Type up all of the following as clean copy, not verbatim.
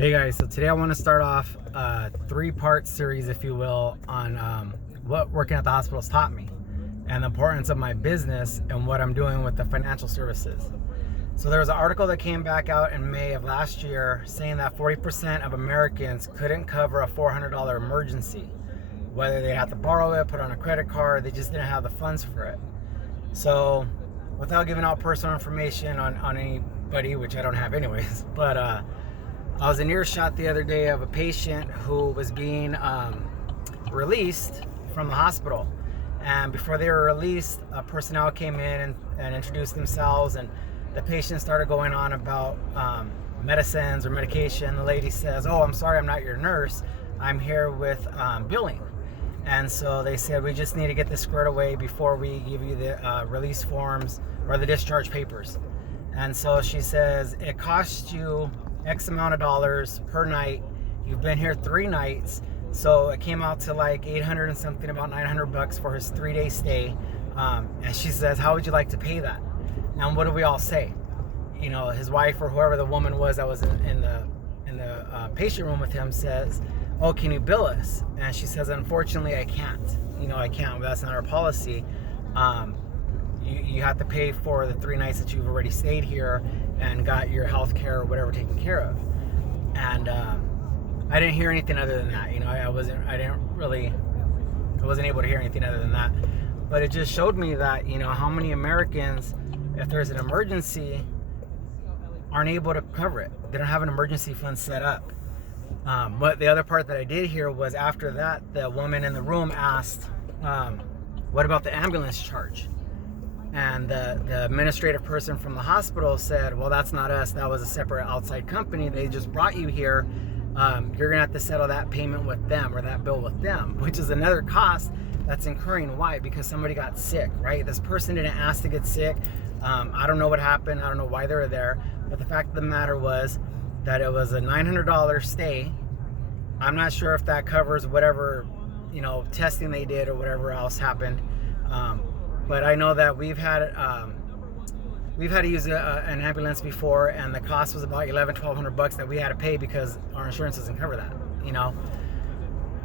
Hey guys, so today I want to start off a three-part series, if you will, on what working at the hospitals taught me and the importance of my business and what I'm doing with the financial services. So there was an article that came back out in May of last year saying that 40% of Americans couldn't cover a $400 emergency. Whether they had to borrow it, put on a credit card, they just didn't have the funds for it. So without giving out personal information on anybody, which I don't have anyways, but I was in earshot the other day of a patient who was being released from the hospital. And before they were released, personnel came in and introduced themselves, and the patient started going on about medicines or medication. The lady says, "Oh, I'm sorry, I'm not your nurse. I'm here with billing." And so they said, "We just need to get this squared away before we give you the release forms or the discharge papers." And so she says, "It costs you X amount of dollars per night. You've been here 3 nights." So it came out to like 800 and something, about 900 bucks for his 3-day stay. And she says, "How would you like to pay that?" Now, what do we all say? You know, his wife or whoever the woman was that was in the patient room with him says, "Oh, can you bill us?" And she says, "Unfortunately, I can't. I can't. That's not our policy. You have to pay for the 3 nights that you've already stayed here and got your health care or whatever taken care of." And I didn't hear anything other than that. I wasn't able to hear anything other than that. But it just showed me that, how many Americans, if there's an emergency, aren't able to cover it. They don't have an emergency fund set up. But the other part that I did hear was after that, the woman in the room asked, "What about the ambulance charge?" And the administrative person from the hospital said, "Well, that's not us. That was a separate outside company. They just brought you here. You're going to have to settle that payment with them or that bill with them," which is another cost that's incurring. Why? Because somebody got sick, right? This person didn't ask to get sick. I don't know what happened. I don't know why they were there. But the fact of the matter was that it was a $900 stay. I'm not sure if that covers whatever, testing they did or whatever else happened. But I know that we've had to use an ambulance before, and the cost was about $1,100-1,200 bucks that we had to pay because our insurance doesn't cover that.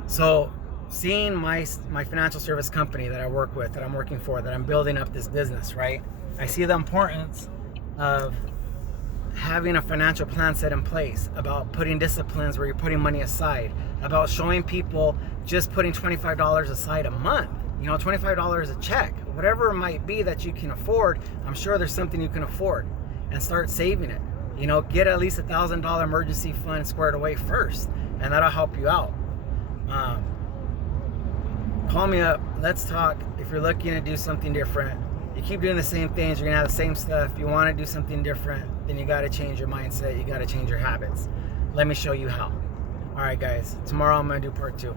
So seeing my financial service company that I work with, that I'm working for, that I'm building up this business, right? I see the importance of having a financial plan set in place, about putting disciplines where you're putting money aside, about showing people just putting $25 aside a month. $25 a check, whatever it might be that you can afford. I'm sure there's something you can afford, and start saving it. Get at least $1,000 emergency fund squared away first, and that'll help you out. Call me up. Let's talk. If you're looking to do something different, you keep doing the same things, you're gonna have the same stuff. If you want to do something different, then you got to change your mindset. You got to change your habits. Let me show you how. All right, guys. Tomorrow I'm gonna do part 2.